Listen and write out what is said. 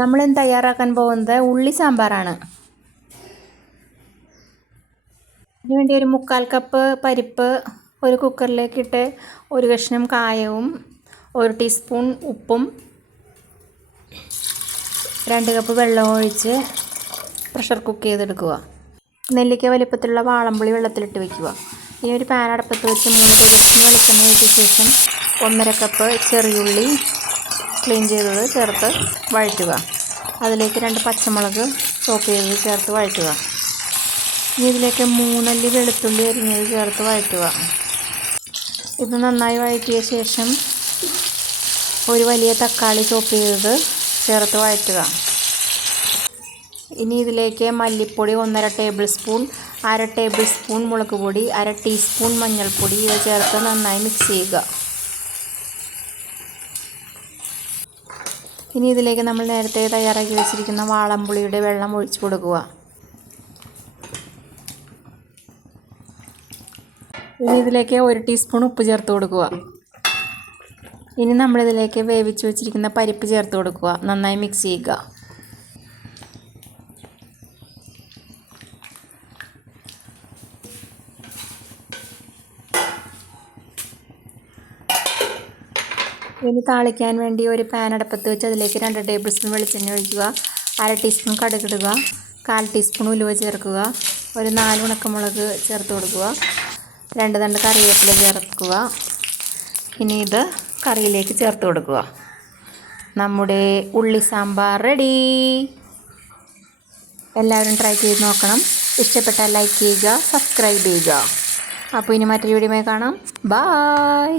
നമ്മളിന്ന് തയ്യാറാക്കാൻ പോകുന്നത്? ഉള്ളി സാമ്പാറാണ്. അതിനുവേണ്ടി ഒരു മുക്കാൽ കപ്പ് പരിപ്പ് ഒരു കുക്കറിലേക്കിട്ട് ഒരു കഷ്ണം കായവും ഒരു ടീസ്പൂൺ ഉപ്പും രണ്ട് കപ്പ് വെള്ളം ഒഴിച്ച് പ്രഷർ കുക്ക് ചെയ്തെടുക്കുക. നെല്ലിക്ക വലിപ്പത്തിലുള്ള വാളംപുളി വെള്ളത്തിലിട്ട് വെക്കുക. ഇനി ഒരു പാൻ അടുപ്പത്ത് വെച്ച് മൂന്ന് ടേബിൾ വെളിച്ചെണ്ണ ഒഴിച്ച ശേഷം ഒന്നര കപ്പ് ചെറിയുള്ളി ക്ലീൻ ചെയ്തത് ചേർത്ത് വഴറ്റുക. അതിലേക്ക് രണ്ട് പച്ചമുളക് ചോപ്പ് ചെയ്തത് ചേർത്ത് വഴറ്റുക. ഇനി ഇതിലേക്ക് മൂന്നല്ലി വെളുത്തുള്ളി അരിഞ്ഞത് ചേർത്ത് വഴറ്റുക. ഇത് നന്നായി വഴറ്റിയ ശേഷം ഒരു വലിയ തക്കാളി ചോപ്പ് ചെയ്തത് ചേർത്ത് വഴറ്റുക. ഇനി ഇതിലേക്ക് മല്ലിപ്പൊടി ഒന്നര ടേബിൾ സ്പൂൺ അര ടേബിൾ സ്പൂൺ മുളക് പൊടി അര ടീസ്പൂൺ മഞ്ഞൾപ്പൊടി ഇവ ചേർത്ത് നന്നായി മിക്സ് ചെയ്യുക. ഇനി ഇതിലേക്ക് നമ്മൾ നേരത്തെ തയ്യാറാക്കി വെച്ചിരിക്കുന്ന വാളംപുളിയുടെ വെള്ളം ഒഴിച്ചു കൊടുക്കുക. ഇനി ഇതിലേക്ക് ഒരു ടീസ്പൂൺ ഉപ്പ് ചേർത്ത് കൊടുക്കുക. ഇനി നമ്മളിതിലേക്ക് വേവിച്ച് വെച്ചിരിക്കുന്ന പരിപ്പ് ചേർത്ത് കൊടുക്കുക. നന്നായി മിക്സ് ചെയ്യുക. ഇനി താളിക്കാൻ വേണ്ടി ഒരു പാൻ അടപ്പത്ത് വെച്ച് അതിലേക്ക് രണ്ട് ടേബിൾ സ്പൂൺ വെളിച്ചെണ്ണ ഒഴിക്കുക. അര ടീസ്പൂൺ കടുകിടുക കാൽ ടീസ്പൂൺ ഉലുവ ചേർക്കുക. ഒരു നാല് ഉണക്കമുളക് ചേർത്ത് കൊടുക്കുക. രണ്ട് തണ്ട് കറിവേപ്പില ചേർക്കുക. ഇനി ഇത് കറിയിലേക്ക് ചേർത്ത് കൊടുക്കുക. നമ്മുടെ ഉള്ളി സാമ്പാർ റെഡി എല്ലാവരും ട്രൈ ചെയ്ത് നോക്കണം. ഇഷ്ടപ്പെട്ടാൽ ലൈക്ക് ചെയ്യുക സബ്സ്ക്രൈബ് ചെയ്യുക. അപ്പോൾ ഇനി മറ്റൊരു വീഡിയോ കാണാം. ബായ്